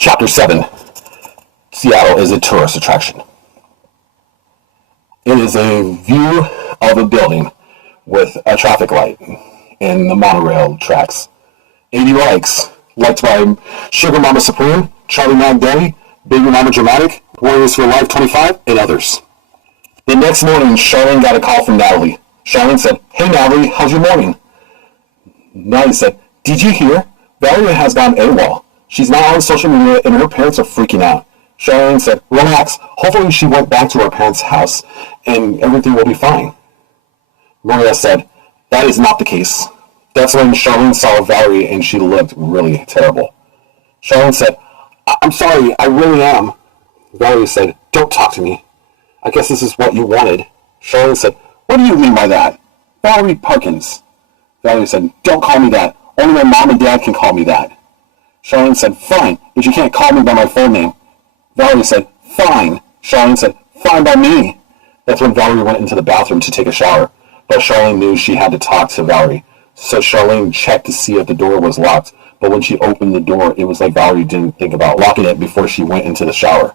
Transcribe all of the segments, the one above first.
Chapter 7. Seattle is a tourist attraction. It is a view of a building with a traffic light and the monorail tracks. 80 likes, liked by Sugar Mama Supreme, Charlie Magdalene, Baby Mama Dramatic, Warriors for Life 25, and others. The next morning, Charlene got a call from Natalie. Charlene said, "Hey Natalie, how's your morning?" Natalie said, "Did you hear? Valerie has gone AWOL. She's not on social media and her parents are freaking out." Charlene said, "Relax. Hopefully she went back to her parents' house and everything will be fine." Maria said, "That is not the case." That's when Charlene saw Valerie and she looked really terrible. Charlene said, "I'm sorry, I really am." Valerie said, "Don't talk to me. I guess this is what you wanted." Charlene said, "What do you mean by that?" "Valerie Parkins." Valerie said, "Don't call me that. Only my mom and dad can call me that." Charlene said, "Fine, but you can't call me by my full name." Valerie said, "Fine." Charlene said, "Fine by me." That's when Valerie went into the bathroom to take a shower, but Charlene knew she had to talk to Valerie. So Charlene checked to see if the door was locked, but when she opened the door, it was like Valerie didn't think about locking it before she went into the shower.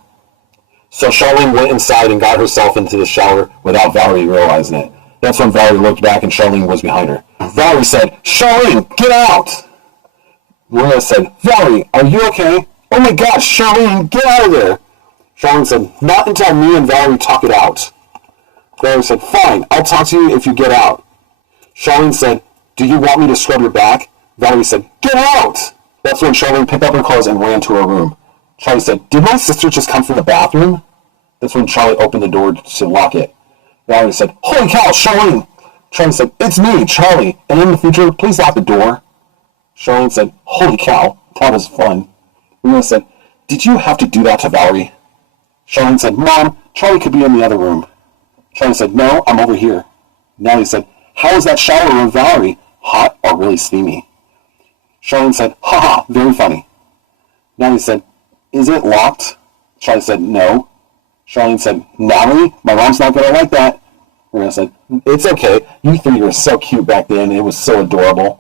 So Charlene went inside and got herself into the shower without Valerie realizing it. That's when Valerie looked back and Charlene was behind her. Valerie said, "Charlene, get out!" Maria said, "Valerie, are you okay?" "Oh my gosh, Charlene, get out of there!" Charlene said, "Not until me and Valerie talk it out." Valerie said, "Fine, I'll talk to you if you get out." Charlene said, "Do you want me to scrub your back?" Valerie said, "Get out!" That's when Charlene picked up her clothes and ran to her room. Charlie said, "Did my sister just come from the bathroom?" That's when Charlie opened the door to lock it. Valerie said, "Holy cow, Charlene!" Charlie said, "It's me, Charlie, and in the future, please lock the door." Charlene said, "Holy cow, that was fun." Maria said, "Did you have to do that to Valerie?" Charlene said, "Mom, Charlie could be in the other room." Charlie said, "No, I'm over here." Natalie said, "How was that shower with Valerie? Hot or really steamy?" Charlene said, "Haha, very funny." Natalie said, "Is it locked?" Charlie said, "No." Charlene said, "Natalie, my mom's not going to like that." Maria said, "It's okay. You three were so cute back then. It was so adorable."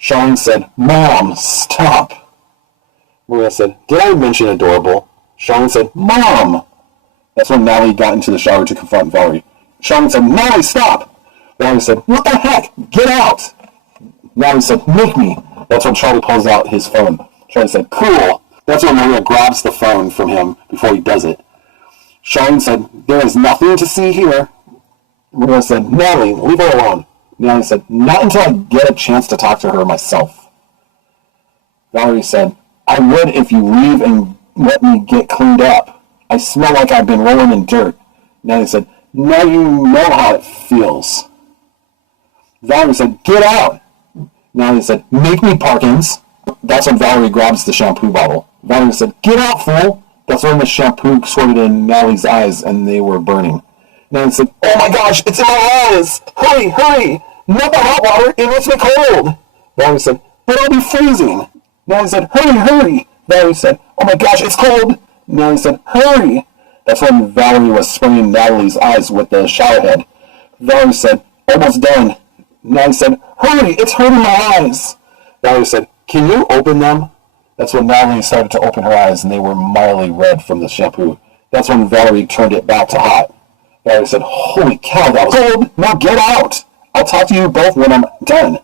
Charlene said, "Mom, stop." Maria said, "Did I mention adorable?" Charlene said, "Mom." That's when Natalie got into the shower to confront Valerie. Charlene said, "Natalie, stop." Valerie said, "What the heck? Get out." Natalie said, "Make me." That's when Charlie pulls out his phone. Charlie said, "Cool." That's when Maria grabs the phone from him before he does it. Charlene said, "There is nothing to see here." Maria said, "Natalie, leave her alone." Natalie said, "Not until I get a chance to talk to her myself." Valerie said, "I would if you leave and let me get cleaned up. I smell like I've been rolling in dirt." Natalie said, "Now you know how it feels." Valerie said, "Get out." Natalie said, "Make me, Parkins." That's when Valerie grabs the shampoo bottle. Valerie said, "Get out, fool." That's when the shampoo squirted in Natalie's eyes and they were burning. Natalie said, "Oh my gosh, it's in my eyes! Hurry, hurry! Not the hot water, it makes me cold." Valerie said, "But I'll be freezing." Natalie said, "Hurry, hurry!" Valerie said, "Oh my gosh, it's cold!" Natalie said, "Hurry!" That's when Valerie was spraying Natalie's eyes with the shower head. Valerie said, "Almost done." Natalie said, "Hurry, it's hurting my eyes." Valerie said, "Can you open them?" That's when Natalie started to open her eyes and they were mildly red from the shampoo. That's when Valerie turned it back to hot. Valerie said, "Holy cow, that was cold! Now get out! I'll talk to you both when I'm done."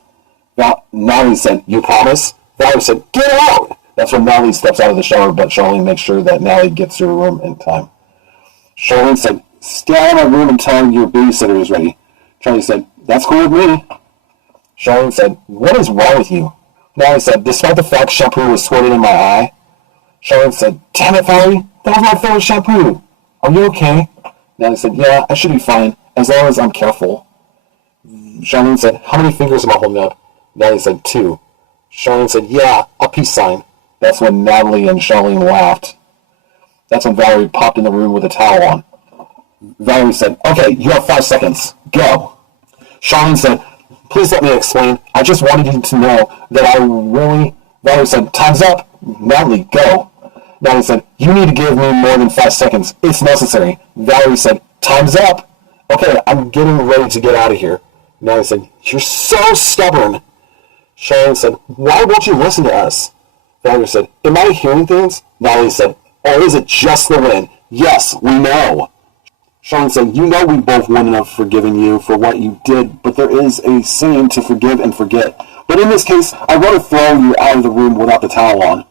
Natalie said, "You promise?" Valerie said, "Get out!" That's when Natalie steps out of the shower, but Charlene makes sure that Natalie gets to her room in time. Charlene said, "Stay out of my room until your babysitter is ready." Charlie said, "That's cool with me." Charlene said, "What is wrong with you?" Natalie said, "Despite the fact shampoo was squirted in my eye." Charlene said, "Damn it, Valerie, that was my favorite shampoo. Are you okay?" Natalie said, "Yeah, I should be fine, as long as I'm careful." Charlene said, "How many fingers am I holding up?" Natalie said, 2. Charlene said, "Yeah, a peace sign." That's when Natalie and Charlene laughed. That's when Valerie popped in the room with a towel on. Valerie said, "Okay, you have 5 seconds. Go." Charlene said, "Please let me explain. I just wanted you to know that I really..." Valerie said, "Time's up. Natalie, go." Natalie said, "You need to give me more than 5 seconds. It's necessary." Valerie said, "Time's up." "Okay, I'm getting ready to get out of here." Natalie said, "You're so stubborn." Charlene said, "Why won't you listen to us?" Valerie said, "Am I hearing things? Natalie said, or is it just the wind? Yes, we know. Charlene said, you know we both wouldn't have forgiven you for what you did, but there is a saying to forgive and forget. But in this case, I'd rather throw you out of the room without the towel on.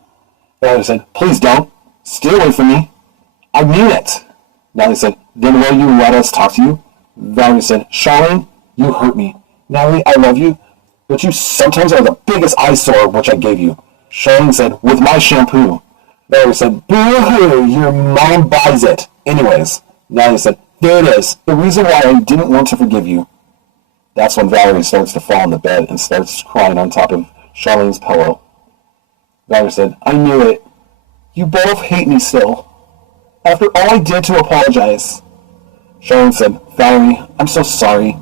Valerie said, please don't. Stay away from me. I mean it. Natalie said, then will you let us talk to you? Valerie said, Charlene, you hurt me. Natalie, I love you, but you sometimes are the biggest eyesore which I gave you. Charlene said, with my shampoo. Valerie said, boo-hoo, your mom buys it. Anyways, Natalie said, there it is, the reason why I didn't want to forgive you. That's when Valerie starts to fall on the bed and starts crying on top of Charlene's pillow. Valerie said, I knew it. You both hate me still. After all I did to apologize. Charlene said, Valerie, I'm so sorry.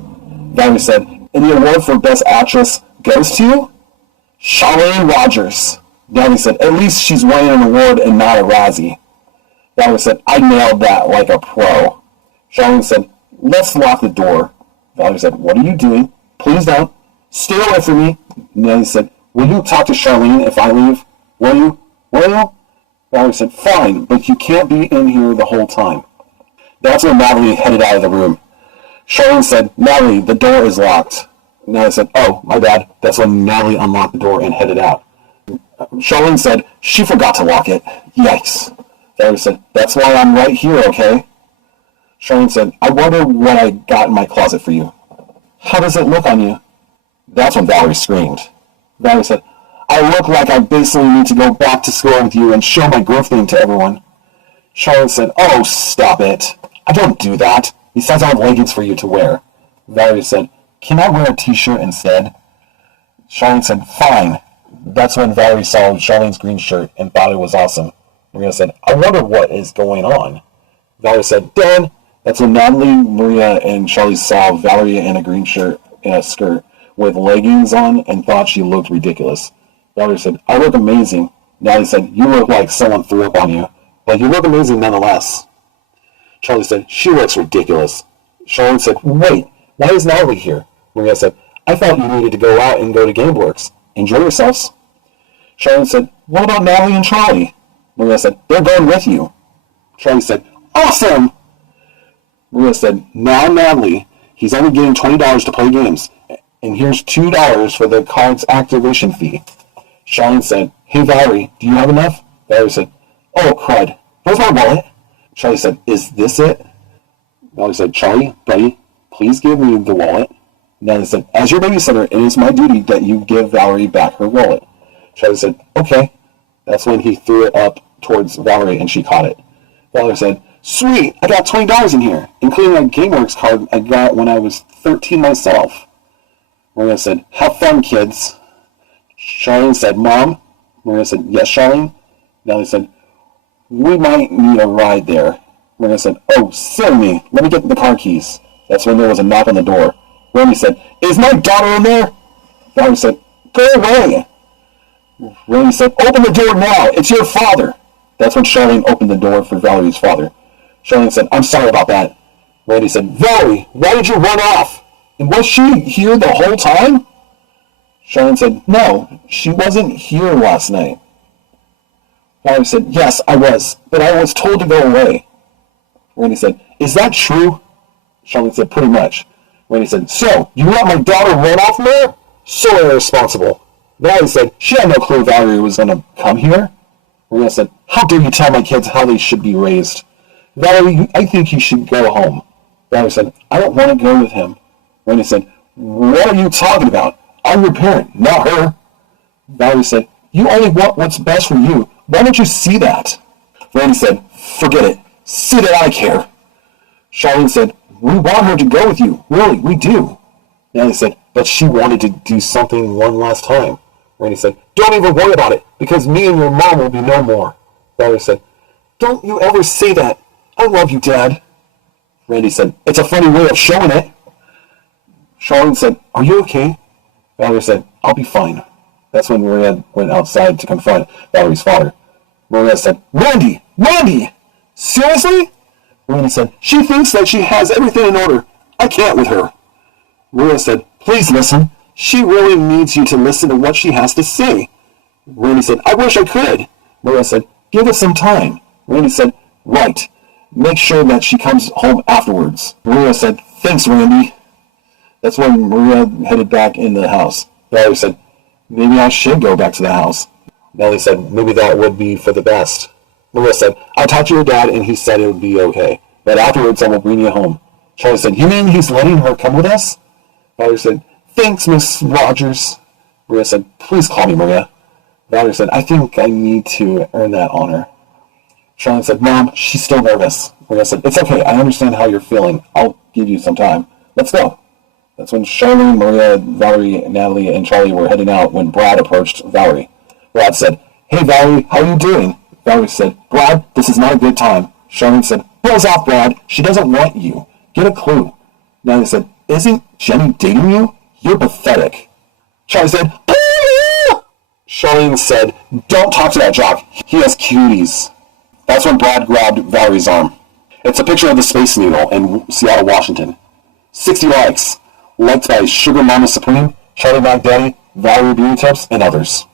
Valerie said, and the award for Best Actress goes to Charlene Rogers. Valerie said, at least she's winning an award and not a Razzie. Valerie said, I nailed that like a pro. Charlene said, let's lock the door. Valerie said, what are you doing? Please don't. Stay away from me. Natalie said, will you talk to Charlene if I leave? Will you? Will you? Valerie said, fine, but you can't be in here the whole time. That's when Natalie headed out of the room. Charlene said, Natalie, the door is locked. Natalie said, oh, my bad. That's when Natalie unlocked the door and headed out. Charlene said, she forgot to lock it. Yikes. Valerie said, that's why I'm right here, okay? Charlene said, I wonder what I got in my closet for you. How does it look on you? That's when Valerie screamed. Valerie said, I look like I basically need to go back to school with you and show my growth thing to everyone. Charlene said, oh, stop it. I don't do that. Besides, I have leggings for you to wear. Valerie said, can I wear a t-shirt instead? Charlene said, fine. That's when Valerie saw Charlene's green shirt and thought it was awesome. Maria said, I wonder what is going on. Valerie said, Dad. That's when Natalie, Maria, and Charlie saw Valerie in a green shirt and a skirt with leggings on and thought she looked ridiculous. Valerie said, I look amazing. Natalie said, you look like someone threw up on you, but you look amazing nonetheless. Charlie said, she looks ridiculous. Charlene said, wait, why is Natalie here? Maria said, I thought you needed to go out and go to GameWorks. Enjoy yourselves? Charlene said, what about Natalie and Charlie? Maria said, they're going with you. Charlie said, awesome! Maria said, now Natalie, he's only getting $20 to play games, and here's $2 for the card's activation fee. Charlene said, hey Valerie, do you have enough? Valerie said, oh crud, where's my wallet? Charlie said, is this it? Valerie said, Charlie, buddy, please give me the wallet. Natalie said, as your babysitter, it is my duty that you give Valerie back her wallet. Charlie said, okay. That's when he threw it up towards Valerie and she caught it. Valerie said, sweet, I got $20 in here, including a GameWorks card I got when I was 13 myself. Maria said, have fun, kids. Charlene said, Mom? Maria said, yes, Charlene? Natalie said, we might need a ride there. Maria said, oh, silly me. Let me get the car keys. That's when there was a knock on the door. Randy said, is my daughter in there? Valerie said, go away. Randy said, open the door now. It's your father. That's when Charlene opened the door for Valerie's father. Charlene said, I'm sorry about that. Randy said, Valerie, why did you run off? And was she here the whole time? Charlene said, no, she wasn't here last night. Valerie said, yes, I was, but I was told to go away. Randy said, is that true? Charlene said, pretty much. Randy said, so, you let my daughter run off there? So irresponsible. Valerie said, she had no clue Valerie was going to come here. Maria said, how dare you tell my kids how they should be raised? Valerie, I think you should go home. Valerie said, I don't want to go with him. Randy said, what are you talking about? I'm your parent, not her. Valerie said, you only want what's best for you. Why don't you see that? Randy said, forget it. See that I care. Charlene said, we want her to go with you. Really, we do. Natalie said, but she wanted to do something one last time. Randy said, don't even worry about it, because me and your mom will be no more. Valerie said, don't you ever say that. I love you, Dad. Randy said, it's a funny way of showing it. Charlene said, are you okay? Valerie said, I'll be fine. That's when Maria went outside to confront Valerie's father. Maria said, Randy! Randy! Seriously? Randy said, she thinks that she has everything in order. I can't with her. Maria said, please listen. She really needs you to listen to what she has to say. Randy said, I wish I could. Maria said, Give us some time. Randy said, right. Make sure that she comes home afterwards. Maria said, thanks, Randy. That's when Maria headed back in the house. Valerie said, maybe I should go back to the house. Natalie said, maybe that would be for the best. Maria said, I talked to your dad and he said it would be okay. But afterwards I will bring you home. Charlie said, you mean he's letting her come with us? Valerie said, thanks, Miss Rogers. Maria said, please call me Maria. Valerie said, I think I need to earn that honor. Charlie said, Mom, she's still nervous. Maria said, it's okay. I understand how you're feeling. I'll give you some time. Let's go. That's when Charlene, Maria, Valerie, Natalie, and Charlie were heading out when Brad approached Valerie. Brad said, hey, Valerie, how are you doing? Valerie said, Brad, this is not a good time. Charlene said, close off, Brad. She doesn't want you. Get a clue. Natalie said, isn't Jenny dating you? You're pathetic. Charlie said, Charlene said, don't talk to that jock. He has cuties. That's when Brad grabbed Valerie's arm. It's a picture of the Space Needle in Seattle, Washington. 60 likes. Liked by Sugar Mama Supreme, Charlie McDaddy, Valerie Beauty Tips, and others.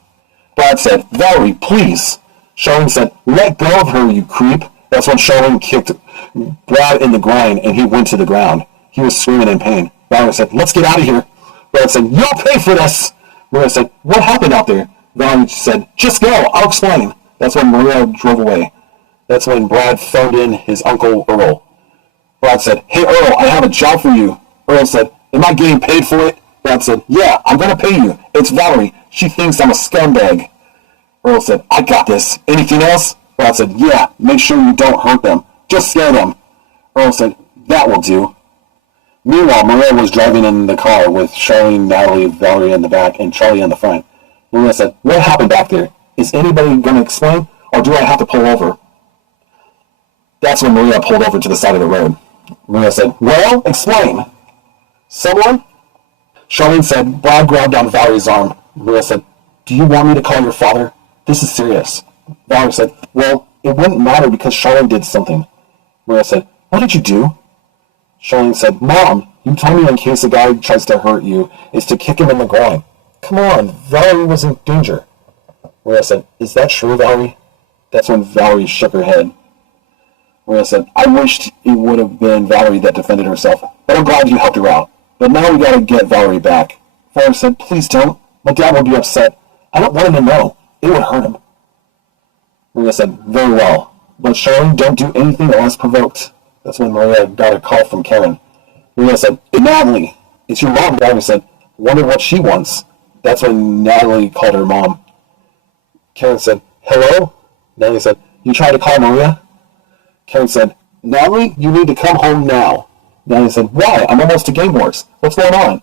Brad said, Valerie, please. Charlene said, let go of her, you creep. That's when Charlene kicked Brad in the groin and he went to the ground. He was screaming in pain. Valerie said, let's get out of here. Brad said, you'll pay for this. Maria said, what happened out there? Valerie said, just go, I'll explain. That's when Maria drove away. That's when Brad phoned in his uncle Earl. Brad said, hey Earl, I have a job for you. Earl said, am I getting paid for it? Brad said, yeah, I'm going to pay you. It's Valerie. She thinks I'm a scumbag. Earl said, I got this. Anything else? Brad said, yeah, make sure you don't hurt them. Just scare them. Earl said, that will do. Meanwhile, Maria was driving in the car with Charlene, Natalie, Valerie in the back, and Charlie in the front. Maria said, what happened back there? Is anybody going to explain, or do I have to pull over? That's when Maria pulled over to the side of the road. Maria said, well, explain. Someone? Charlene said, Brad grabbed on Valerie's arm. Maria said, do you want me to call your father? This is serious. Valerie said, well, it wouldn't matter because Charlene did something. Maria said, what did you do? Charlene said, Mom, you told me in case a guy tries to hurt you, is to kick him in the groin. Come on, Valerie was in danger. Maria said, is that true, Valerie? That's when Valerie shook her head. Maria said, I wished it would have been Valerie that defended herself, but I'm glad you helped her out. But now we gotta get Valerie back. Valerie said, please don't. My dad will be upset. I don't want him to know. It would hurt him. Maria said, very well. But Charlene, don't do anything unless provoked. That's when Maria got a call from Karen. Maria said, hey, Natalie, it's your mom. Valerie said, wonder what she wants. That's when Natalie called her mom. Karen said, hello? Natalie said, you tried to call Maria? Karen said, Natalie, you need to come home now. Natalie said, why? I'm almost to GameWorks. What's going on?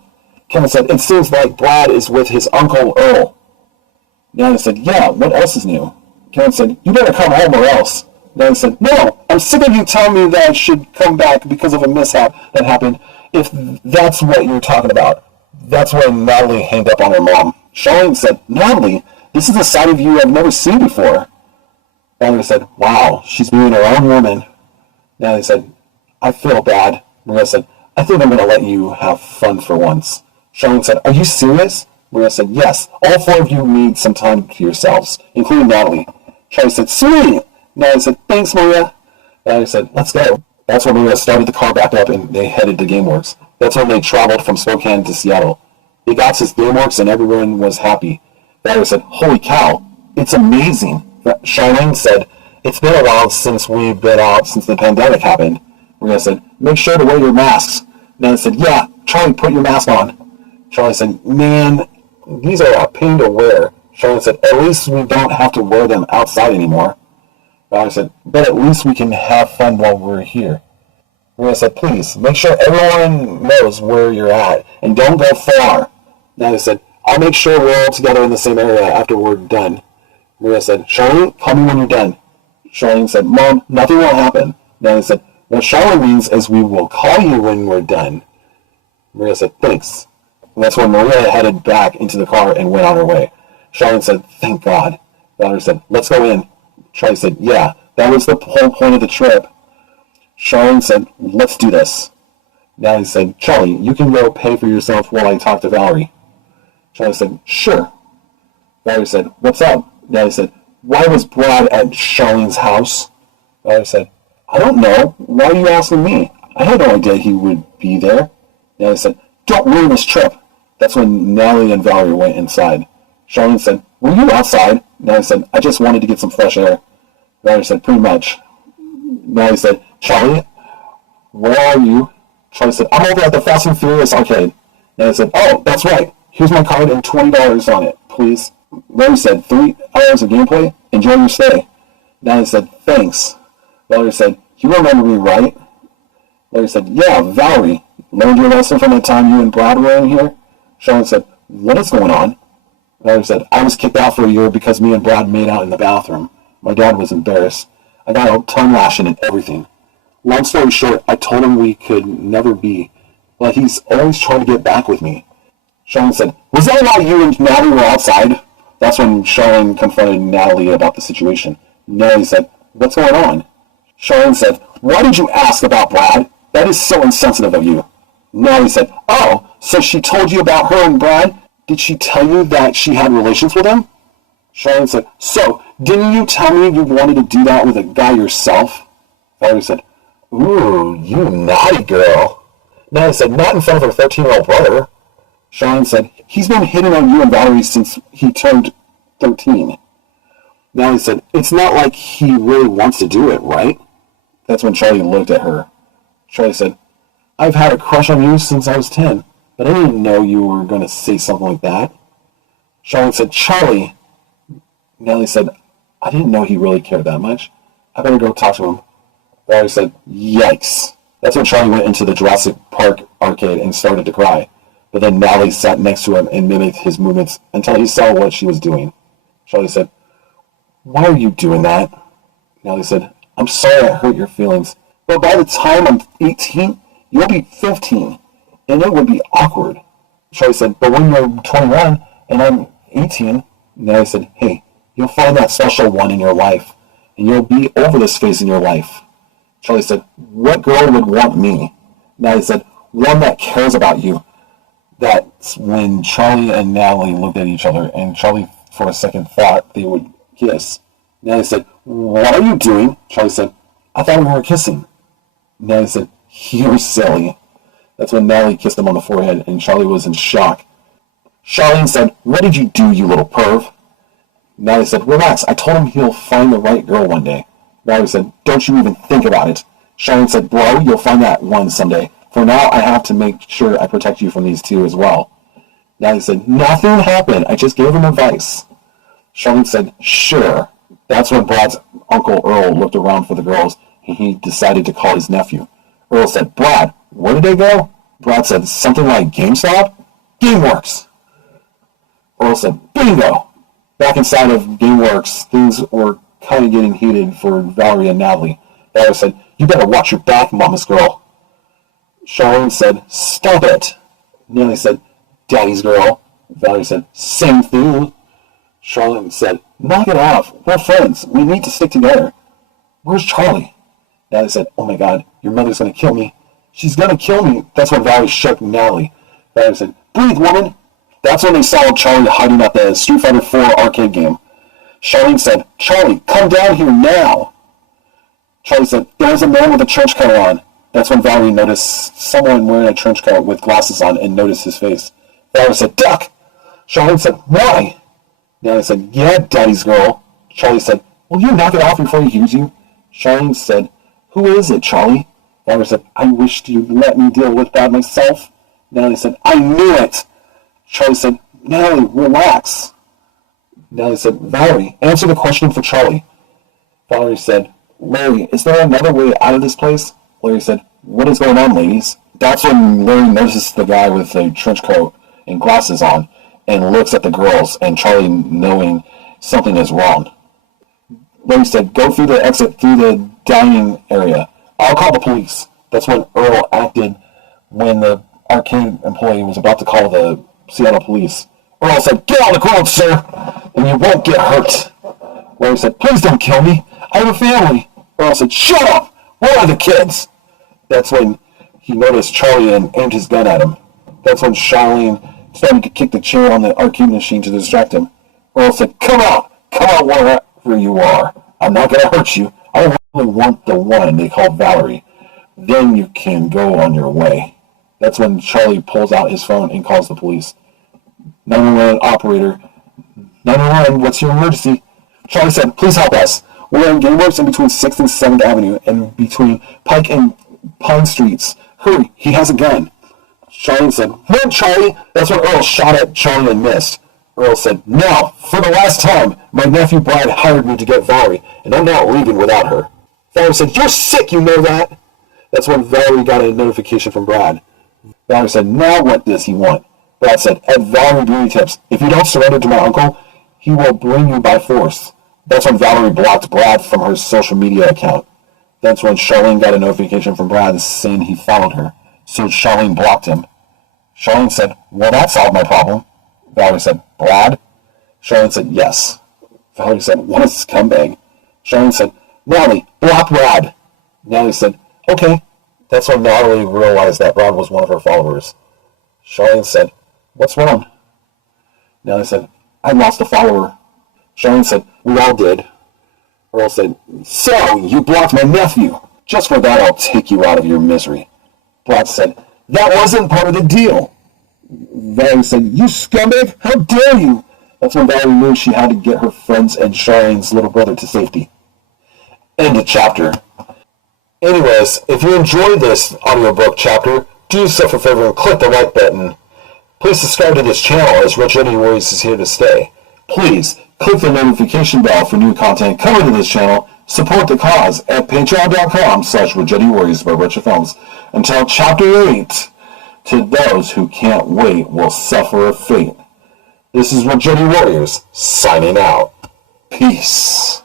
Karen said, it seems like Brad is with his uncle Earl. Natalie said, yeah, what else is new? Karen said, you better come home or else. Natalie said, no, I'm sick of you telling me that I should come back because of a mishap that happened, if that's what you're talking about. That's when Natalie hanged up on her mom. Charlene said, Natalie, this is a side of you I've never seen before. Natalie said, wow, she's being her own woman. Natalie said, I feel bad. Maria said, I think I'm going to let you have fun for once. Charlene said, are you serious? Maria said, yes, all four of you need some time to yourselves, including Natalie. Charlie said, sweet. Natalie said, thanks, Maria. Natalie said, let's go. That's when Maria started the car back up and they headed to GameWorks. That's when they traveled from Spokane to Seattle. They got to GameWorks and everyone was happy. Natalie said, holy cow, it's amazing. Charlene said, it's been a while since we've been out since the pandemic happened. Maria said, make sure to wear your masks. Natalie said, yeah, Charlie, put your mask on. Charlie said, man, these are a pain to wear. Charlie said, at least we don't have to wear them outside anymore. Valerie said, but at least we can have fun while we're here. Maria said, please, make sure everyone knows where you're at, and don't go far. Natalie said, I'll make sure we're all together in the same area after we're done. Maria said, Charlene, call me when you're done. Charlene said, Mom, nothing will happen. Natalie said, what Charlene means is we will call you when we're done. Maria said, thanks. And that's when Maria headed back into the car and went on her way. Charlene said, thank God. Valerie said, let's go in. Charlie said, yeah, that was the whole point of the trip. Charlene said, let's do this. Natalie said, Charlie, you can go pay for yourself while I talk to Valerie. Charlie said, sure. Valerie said, what's up? Natalie said, why was Brad at Charlene's house? Valerie said, I don't know. Why are you asking me? I had no idea he would be there. Natalie said, don't ruin this trip. That's when Natalie and Valerie went inside. Charlene said, were you outside? Natalie said, I just wanted to get some fresh air. Valerie said, pretty much. Natalie said, Charlie, where are you? Charlie said, I'm over at the Fast and Furious arcade. Natalie said, oh, that's right. Here's my card and $20 on it, please. Valerie said, 3 hours of gameplay? Enjoy your stay. Natalie said, thanks. Valerie said, you remember me, right? Valerie said, yeah, Valerie. Learned your lesson from the time you and Brad were in here? Charlene said, what is going on? Valerie said, I was kicked out for a year because me and Brad made out in the bathroom. My dad was embarrassed. I got a tongue lashing and everything. Long story short, I told him we could never be, but he's always trying to get back with me. Charlene said, was that why you and Natalie were outside? That's when Charlene confronted Natalie about the situation. Natalie said, what's going on? Charlene said, why did you ask about Brad? That is so insensitive of you. Natalie said, oh, so she told you about her and Brad? Did she tell you that she had relations with him? Charlene said, so, didn't you tell me you wanted to do that with a guy yourself? Valerie said, ooh, you naughty girl. Natalie said, not in front of her 13-year-old brother. Charlene said, he's been hitting on you and Valerie since he turned 13. Natalie said, it's not like he really wants to do it, right? That's when Charlie looked at her. Charlie said, I've had a crush on you since I was 10, but I didn't know you were going to say something like that. Charlie said, Charlie. Natalie said, I didn't know he really cared that much. I better go talk to him. Valerie said, yikes. That's when Charlie went into the Jurassic Park arcade and started to cry. But then Natalie sat next to him and mimicked his movements until he saw what she was doing. Charlie said, why are you doing that? Natalie said, I'm sorry I hurt your feelings, but by the time I'm 18, you'll be 15, and it would be awkward. Charlie said, but when you're 21 and I'm 18, Natalie said, hey, you'll find that special one in your life, and you'll be over this phase in your life. Charlie said, what girl would want me? Natalie said, one that cares about you. That's when Charlie and Natalie looked at each other, and Charlie, for a second, thought they would kiss. Natalie said, what are you doing? Charlie said, I thought we were kissing. Natalie said, you're silly. That's when Natalie kissed him on the forehead, and Charlie was in shock. Charlene said, what did you do, you little perv? Natalie said, relax, I told him he'll find the right girl one day. Natalie said, don't you even think about it. Charlene said, bro, you'll find that one someday. For now, I have to make sure I protect you from these two as well. Natalie said, nothing happened, I just gave him advice. Charlene said, sure. That's when Brad's uncle Earl looked around for the girls, and he decided to call his nephew. Earl said, Brad, where did they go? Brad said, something like GameStop? GameWorks. Earl said, bingo! Back inside of GameWorks, things were kind of getting heated for Valerie and Natalie. Valerie said, you better watch your back, mama's girl. Charlene said, stop it. Natalie said, daddy's girl. Valerie said, same thing. Charlene said, knock it off. We're friends. We need to stick together. Where's Charlie? Natalie said, oh my God, your mother's going to kill me. She's going to kill me. That's when Valerie shook Natalie. Valerie said, breathe, woman. That's when they saw Charlie hiding at the Street Fighter 4 arcade game. Charlene said, Charlie, come down here now. Charlie said, there's a man with a trench coat on. That's when Valerie noticed someone wearing a trench coat with glasses on and noticed his face. Valerie said, duck. Charlene said, why? Natalie said, yeah, daddy's girl. Charlie said, will you knock it off before he hears you? Charlene said, who is it, Charlie? Valerie said, I wished you'd let me deal with that myself. Natalie said, I knew it. Charlie said, Natalie, relax. Natalie said, Valerie, answer the question for Charlie. Valerie said, Larry, is there another way out of this place? Larry said, what is going on, ladies? That's when Larry notices the guy with the trench coat and glasses on and looks at the girls, and Charlie knowing something is wrong. Larry said, go through the exit through the dining area. I'll call the police. That's when Earl acted when the arcade employee was about to call the Seattle police. Earl said, get on the ground, sir, and you won't get hurt. Larry said, please don't kill me. I have a family. Earl said, shut up. Where are the kids? That's when he noticed Charlie and aimed his gun at him. That's when Charlene started to kick the chair on the arcade machine to distract him. Earl said, come out where you are. I'm not going to hurt you. I only want the one they call Valerie. Then you can go on your way. That's when Charlie pulls out his phone and calls the police. 911 operator. 911, what's your emergency? Charlie said, please help us. We're in Gameworks in between 6th and 7th Avenue and between Pike and Pine Streets. Hurry, he has a gun. Charlie said, run, Charlie. That's when Earl shot at Charlie and missed. Earl said, now, for the last time, my nephew Brad hired me to get Valerie, and I'm not leaving without her. Valerie said, you're sick, you know that? That's when Valerie got a notification from Brad. Valerie said, now what does he want? Brad said, at Valerie Beauty Tips, if you don't surrender to my uncle, he will bring you by force. That's when Valerie blocked Brad from her social media account. That's when Charlene got a notification from Brad saying he followed her. So Charlene blocked him. Charlene said, well, that solved my problem. Valerie said, Brad? Charlene said, yes. Valerie said, what a scumbag. Charlene said, Natalie, block Brad. Natalie said, okay. That's when Natalie realized that Brad was one of her followers. Charlene said, what's wrong? Natalie said, I lost a follower. Charlene said, we all did. Earl said, so, you blocked my nephew. Just for that, I'll take you out of your misery. Brad said, that wasn't part of the deal. Valerie said, you scumbag, how dare you? That's when Valerie knew she had to get her friends and Charlene's little brother to safety. End of chapter. Anyways, if you enjoyed this audiobook chapter, do yourself a favor and click the like button. Please subscribe to this channel as Reggietti Warriors is here to stay. Please, click the notification bell for new content coming to this channel. Support the cause at patreon.com/Reggietti Warriors by Retro Films. Until chapter 8, to those who can't wait will suffer a fate. This is Reggietti Warriors, signing out. Peace.